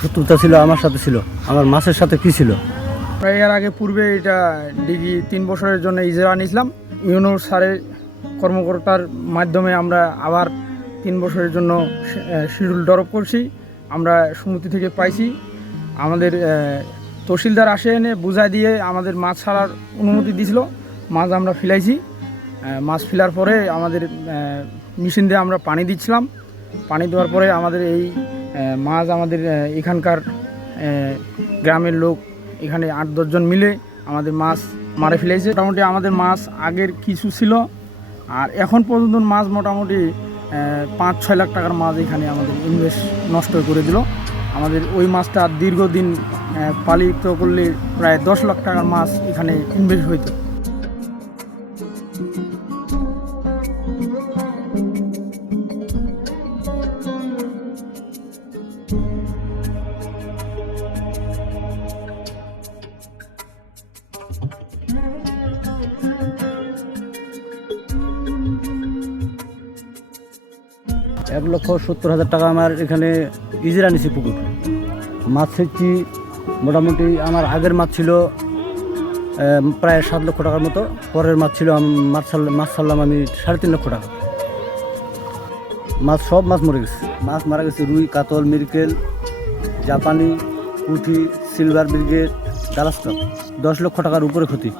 শত্রুতা ছিল, আমার সাথে ছিল। আমার মাছের সাথে কি ছিল? এর আগে পূর্বে এটা ডিগ্রি তিন বছরের জন্য ইজরা নিয়েছিলাম ইউনো স্যারের কর্মকর্তার মাধ্যমে আমরা আবার তিন বছরের জন্য শিডিউল ডরপ করছি। আমরা সমিতি থেকে পাইছি। আমাদের তহসিলদার আসে এনে বুঝাই দিয়ে আমাদের মাছ ছাড়ার অনুমতি দিয়েছিল মাছ আমরা ফিলাইছি। মাছ ফেলার পরে আমাদের মেশিন দিয়ে আমরা পানি দিচ্ছিলাম। পানি দেওয়ার পরে আমাদের এই মাছ আমাদের এখানকার গ্রামের লোক, এখানে আট দশজন মিলে আমাদের মাছ মারে ফেলেছে। মোটামুটি আমাদের মাছ আগের কিছু ছিল, আর এখন পর্যন্ত মাছ মোটামুটি পাঁচ ছয় লাখ টাকার মাছ এখানে আমাদের ইনভেস্ট নষ্ট করে দিল। আমাদের ওই মাছটা দীর্ঘদিন পালিত করলে প্রায় দশ লাখ টাকার মাছ এখানে ইনভেস্ট হইতো। এক লক্ষ সত্তর হাজার টাকা আমার এখানে ইজরা নিছি পুকুর। মাছ ছেড়ছি মোটামুটি আমার আগের মাছ ছিল প্রায় সাত লক্ষ টাকার মতো। পরের মাছ ছিল মাছ মাছ ছাড়লাম আমি সাড়ে তিন লক্ষ টাকা। মাছ, সব মাছ মরে গেছে। মাছ মারা গেছে রুই, কাতল, মিরকেল, জাপানি, পুঁটি, সিলভার ব্রিগেড গালাস্কাপ দশ লক্ষ টাকার উপরে ক্ষতি।